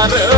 I'm love.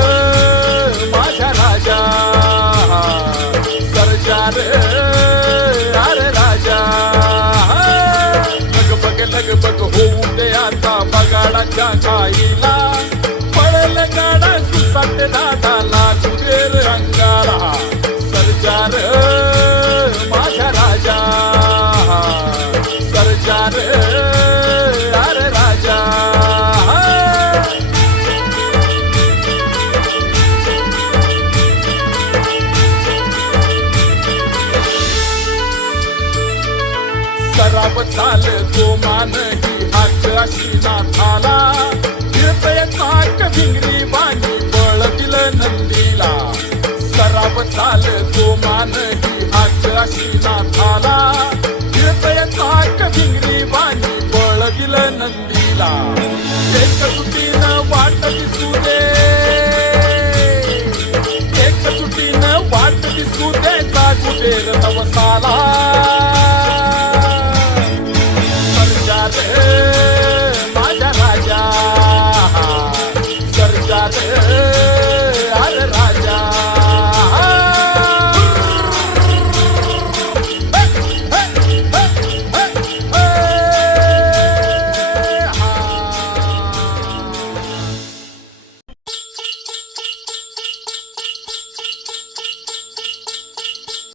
खराब झाले तो ही हात अशी नाथाला. फिरतय नाक भिंगरी बांधी बळ नंदीला. खराब झाले तो ही हात अशी नाथाला. फिरतय नाक भिंगरी बांधी बळ नंदीला. एक सुटीनं वाट दिसू दे. एक सुटीनं वाट दिसू दे. का नवसाला.